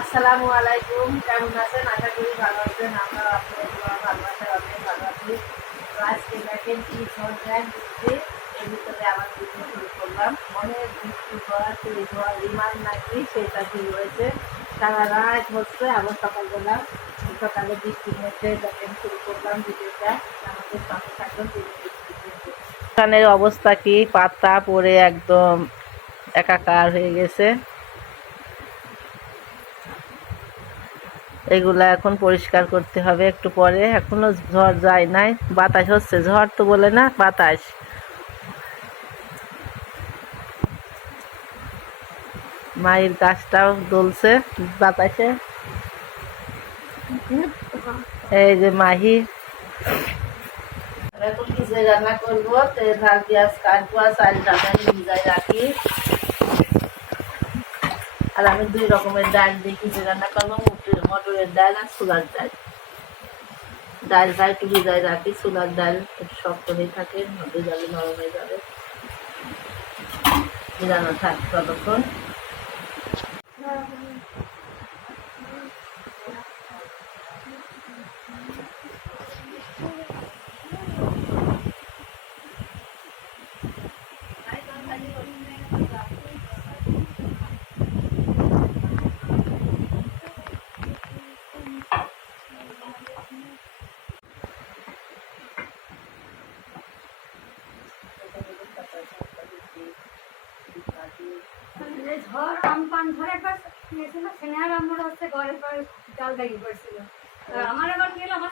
আসসালামু আলাইকুম, কেমন আছেন? আশা করি ভালো আছেন। আমরা আপনাদের ভালো আছেন অনেক ভালো আছি। তো আজকে দেখেন কি দেয় বৃষ্টি এর ভিতরে আবার ভিডিও শুরু করলাম। অনেক বৃষ্টি হওয়া তৈরি হওয়া রিমান্ড নাকি, সেটা শুরু হয়েছে। সারা রাত হচ্ছে, আবার সকালবেলা, সকালে বৃষ্টির মধ্যে দেখেন শুরু করলাম ভিডিওটা। আমাদের সঙ্গে থাকবেন অবস্থা কি? পাতা পড়ে একদম একাকার হয়ে গেছে। এগুলা এখন পরিষ্কার করতে হবে একটু পরে। এখনও ঝড় যায় নাই। বাতাস হচ্ছে। ঝড় তো বলে না, বাতাস। মায়ের গাছটাও দলছে বাতাসে। এই যে মাহি। রান্না করব তেল ভাত পেঁয়াজ কাটবো আর চাল টাকায় ভিজাই রাখি। আর আমি দুই রকমের ডাল দেখি, যে রান্না করব মুটির মটরের ডাল আর ছোলার ডাল। ডাল একটু ভিজাই রাখি ছোলার ডাল একটু শক্ত হয়ে থাকে যাবে, নরম হয়ে যাবে। ভিজানো থাক ততক্ষণ। সেনার আমার আবার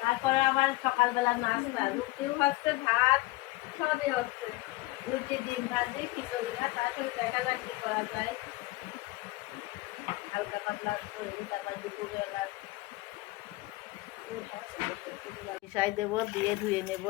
তারপরে আবার সকালবেলা নাস্তা রুটিও হচ্ছে ভাত সবই হচ্ছে। রুটি ডিম ভাজি খিচুড়ি ভাত তারপরে দেখা যাক করা যায়। হালকা পাতলা করে তারপর দুপুরবেলা। মিশাই দেবো, দিয়ে ধুয়ে নেব।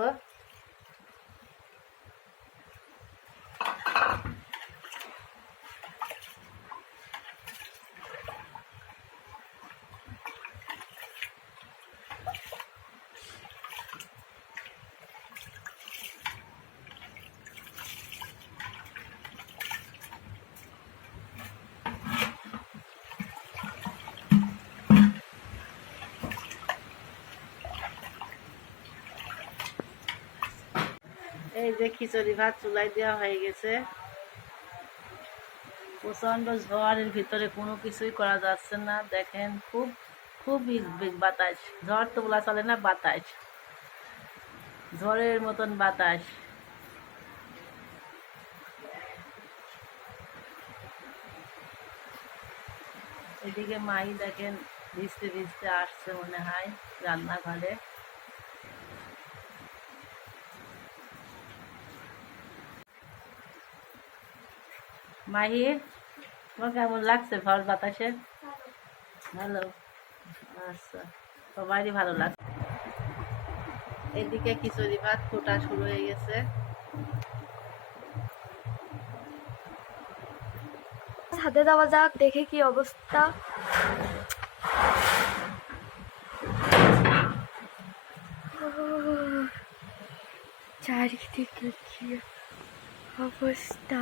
এই যে খিচুড়ি ভাত চুলাই দেওয়া হয়ে গেছে। প্রচণ্ড ঝড়ের ভিতরে কোনো কিছুই করা যাচ্ছে না। দেখেন, খুব খুব বাতাস। ঝড় তো বলা চলে না, বাতাস। ঝড়ের মতন বাতাস। এদিকে মাই দেখেন ভিজতে ভিজতে আসছে মনে হয় রান্নাঘরে। মাহি, তোমার কেমন লাগছে ঝড় বাতাসে? ভালো। আচ্ছা সবারই ভালো লাগছে। এদিকে খিচুড়ি ভাত, ফোটা শুরু হয়ে গেছে। হাতে দেওয়া যাক, দেখে কি অবস্থা। চারিদিকে কি অবস্থা।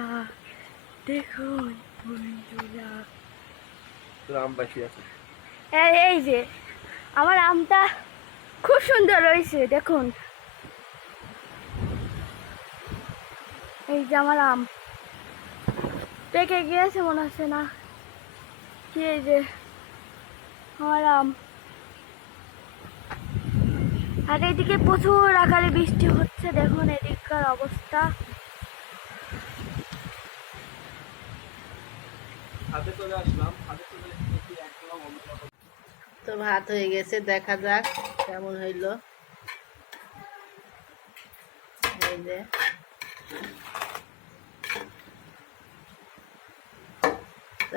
দেখুন এই যে, আমার আমটা খুব সুন্দর রয়েছে দেখুন। এই যে আমার আম। পেকে গিয়েছে মনে হচ্ছে না। কি এই যে, আমার আম। আর এদিকে প্রচুর আকারে বৃষ্টি হচ্ছে, দেখুন এদিককার অবস্থা। চলে আসলাম চলে একদম তো ভাত হয়ে গেছে দেখা যাক কেমন হইল। এই যে।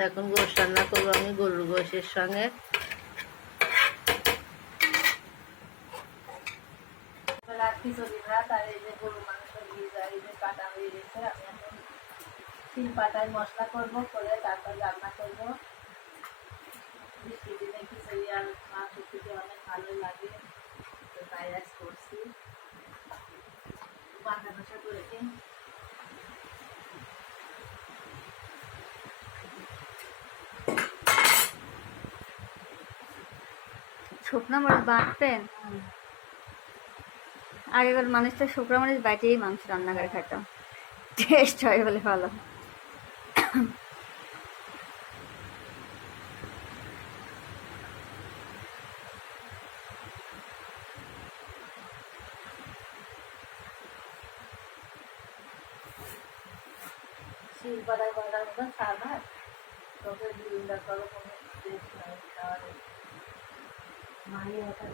এখন গোশ রান্না করব আমি গরুর গোশের সঙ্গে। ভাত আর এই যে গরু মাংস। তিন পাতায় মশলা করব, করে তারপর রান্না করব। বৃষ্টির দিনে খিচুড়ি আর মা খেতে অনেক ভালো লাগে, তো তাই আজ করছি। বাংলা ভাষা করেছি শুকনো মরিচ বাঁটতেন? আগেকার মানুষটা শুকনা মরিচ বাটিয়েই মাংস রান্না করে খেত টেস্ট হয় বলে ভালো। শিল পাতায় বাঁধার মতন খাবার তোকে কোনো টেস্ট নাই খাওয়ার মায়ে ওটা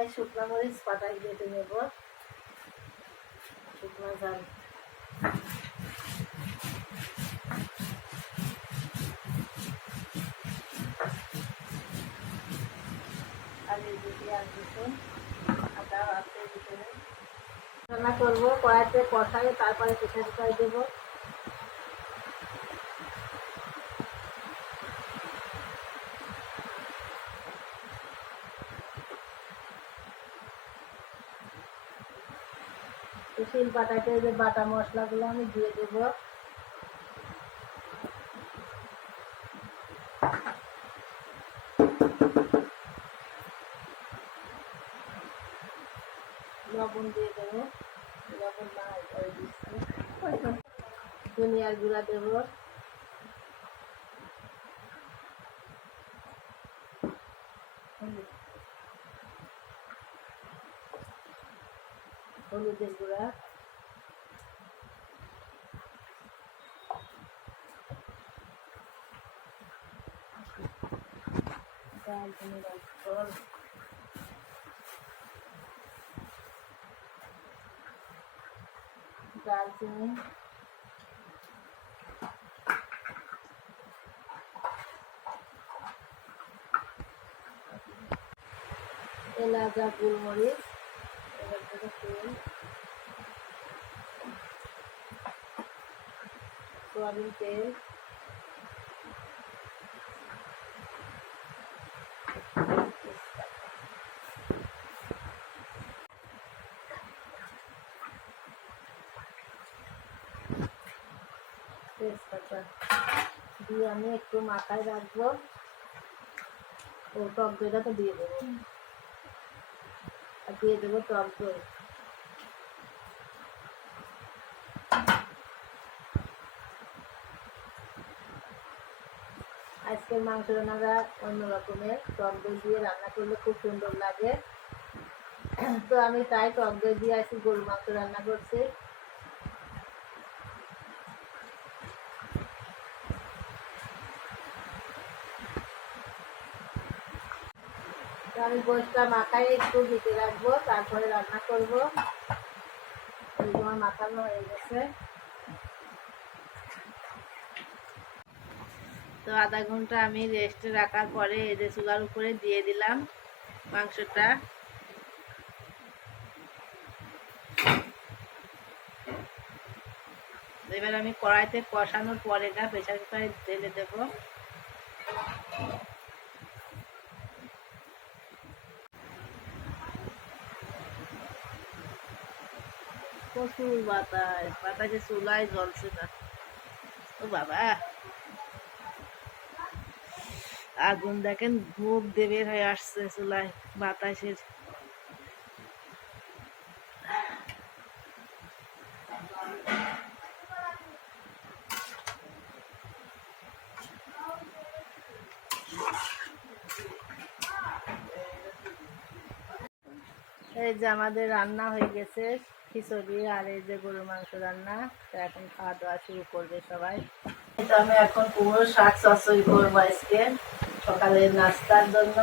দিয়ে আমরা শুকনো মরিচ পাতায় কেটে নেব। শুকনো ঝাল আর এই যে পেঁয়াজ রসুন আদা আছে ভিতরে। রান্না করব, কড়াইতে কষাই, তারপরে পিঠা পিঠাই দেবো। শিল পাতাতে যে বাটা মশলাগুলো আমি দিয়ে দেবো। লবণ দিয়ে দেবো। লবণ করে দিচ্ছি। ধনিয়ার গুঁড়া দেবো। হলুদ। হলুদের গুঁড়া। দারচিনি। রাখব দারচিনি এবার থেকে তেল সোয়াবিন তেল তেজপাতা দিয়ে আমি একটু মাথায় রাখব ও টক দইটা তো দিয়ে দেবো আর দিয়ে দেবো টক দই। আজকের মাংস রান্নাটা অন্য রকমের। টক দই দিয়ে রান্না করলে খুব সুন্দর লাগে। তো আমি তাই টক দই দিয়ে আজকে গরু মাংস রান্না করছি। আমি গোষ্ঠটা মাথায় একটু দিতে রাখব, তারপরে রান্না করব। আমার মাখানো হয়ে গেছে। তো আধা ঘণ্টা আমি রেস্টে রাখার পরে এই চুলার উপরে দিয়ে দিলাম মাংসটা। এবার আমি কড়াইতে কষানোর পরে এটা প্রেশার কুকারে ঢেলে দেবো। প্রচুর বাতাস বাতাসে চুলায় জ্বলছে না। ও বাবা। আগুন দেখেন দিয়ে বের হয়ে আসছে চুলায়, বাতাসের। এই যে আমাদের রান্না হয়ে গেছে। খিচুড়ি আর এই যে গরুর মাংস রান্না এখন খাওয়া দাওয়া শুরু করবে সবাই। আমি এখন পুরো শাক চচ্চড়ি করব আজকে। সকালের নাস্তার জন্য,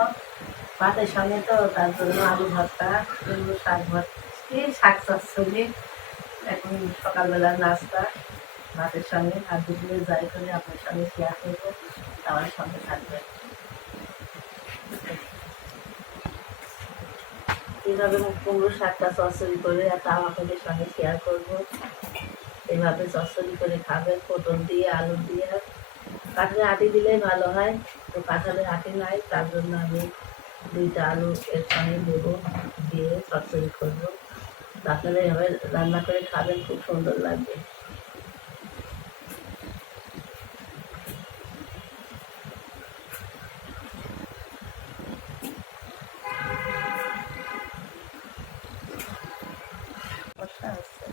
ভাতের সঙ্গে তো তার জন্য আলু ভর্তা এগুলো শাক ভর্তি, শাক চচ্চড়ি এখন সকালবেলার নাস্তা, ভাতের সঙ্গে, আর দুপুরে যাই করে আপনার সঙ্গে শেয়ার করব আমার সঙ্গে থাকবে। কীভাবে কুমড়ো শাকটা চচ্চড়ি করে তাও আপনাদের সঙ্গে শেয়ার করব। এভাবে চচ্চড়ি করে খাবেন, পটল দিয়ে, আলু দিয়ে। কাঁঠালের আটি দিলেই ভালো হয়, তো কাঁঠালের আটি নাই, তার জন্য আমি দুইটা আলু এর সঙ্গে দেবো দিয়ে চচ্চড়ি করব। তাহলে এভাবে রান্না করে খাবেন, খুব সুন্দর লাগবে কষা হচ্ছে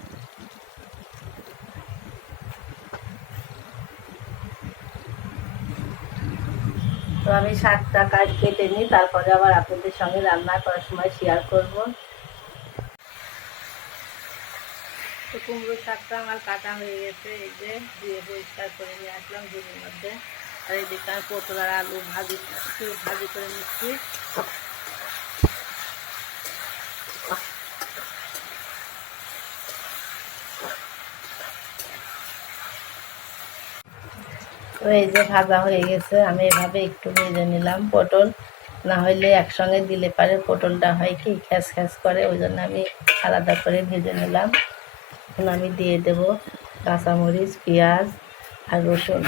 তো আমি শাকটা কাট কেটে নিই, তারপরে আবার আপনাদের সঙ্গে রান্না করার সময় শেয়ার করব। তো কুমড়ো শাকটা আমার কাটা হয়ে গেছে, এই যে ধুয়ে পরিষ্কার করে নিয়ে আসলাম ঝুড়ির মধ্যে। আর আমি পটল আর আলু ভাজি ভাজি করে নিচ্ছি। তো এই যে ভাজা হয়ে গেছে, আমি এভাবে একটু ভেজে নিলাম পটল। না হইলে একসঙ্গে দিলে পারে পটলটা হয় কি, খ্যাস খ্যাস করে, ওই জন্য আমি আলাদা করে ভেজে নিলাম। এখন আমি দিয়ে দেবো কাঁচামরিচ, পেঁয়াজ আর রসুন।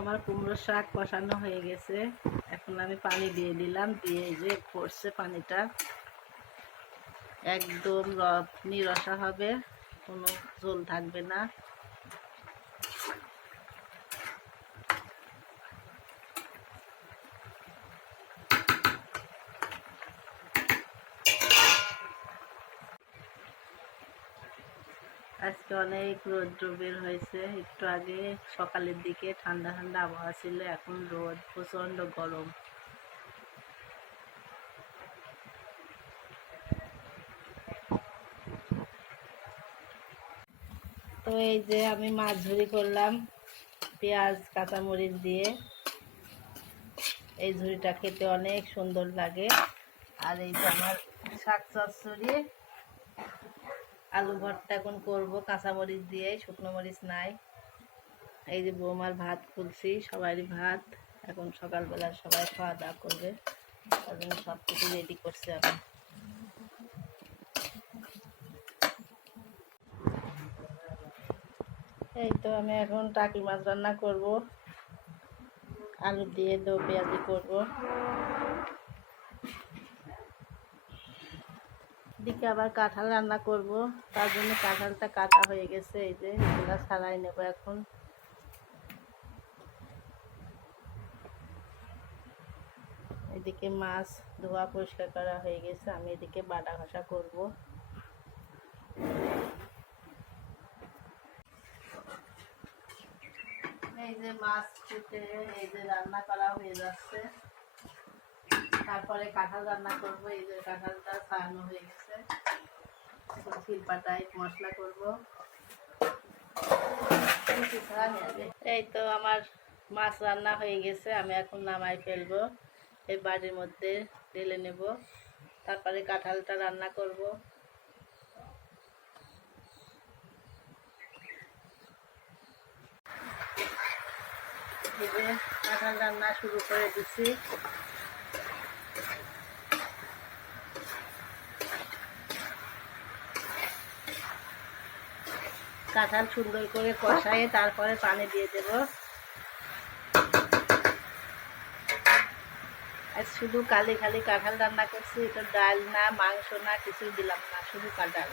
আমার কুমড়ো শাক কষানো হয়ে গেছে। এখন আমি পানি দিয়ে দিলাম, দিয়ে যে পড়ছে পানিটা। একদম নিরসা হবে, কোনো জল থাকবে না। আজকে অনেক রৌদ্র বের হয়েছে। একটু আগে সকালের দিকে ঠান্ডা ঠান্ডা আবহাওয়া ছিল, এখন রোদ, প্রচণ্ড গরম। তো এই যে আমি মাছ ঝুরি করলাম, পেঁয়াজ, কাঁচামরিচ দিয়ে। এই ঝুড়িটা খেতে অনেক সুন্দর লাগে। আর এই যে আমার শাক চচ্চড়ি আলু ভর্তা এখন করব কাঁচামরিচ দিয়ে, শুকনো মরিচ নাই। এই যে বৌমার ভাত খুলছি, সবারই ভাত। এখন সকালবেলা সবাই খাওয়া দাওয়া করবে। তার জন্য সব কিছু রেডি করছে আমি এই তো আমি এখন টাকি মাছ রান্না করব। আলু দিয়ে দো, পেঁয়াজি করব। দিকে আবার কাঁঠাল রান্না করব। তার জন্য কাঁঠালটা কাটা হয়ে গেছে, এই যে এগুলা ছাড়াই নেব এখন। এদিকে মাছ ধোয়া পরিষ্কার করা হয়ে গেছে, আমি এদিকে বাটা ঘষা করব। এই যে মাছ কুটে, এই যে রান্না করা হয়ে যাচ্ছে। তারপরে কাঁঠাল রান্না করব, এই যে কাঁঠালটা ছাড়ানো হয়ে গেছে। এখন শিলপাটায় মশলা করব। এই তো আমার মাছ রান্না হয়ে গেছে, আমি এখন নামাই ফেলব। এই বাড়ির মধ্যে ঢেলে নেব। তারপরে কাঁঠালটা রান্না করব। কাঁঠাল রান্না শুরু করে দিচ্ছি কাঁঠাল সুন্দর করে কষায়ে তারপরে পানি দিয়ে দেব। আর শুধু কালি খালি কাঁঠাল রান্না করছি, এটা ডাল না, মাংস না, কিছুই দিলাম না, শুধু কাঁঠাল।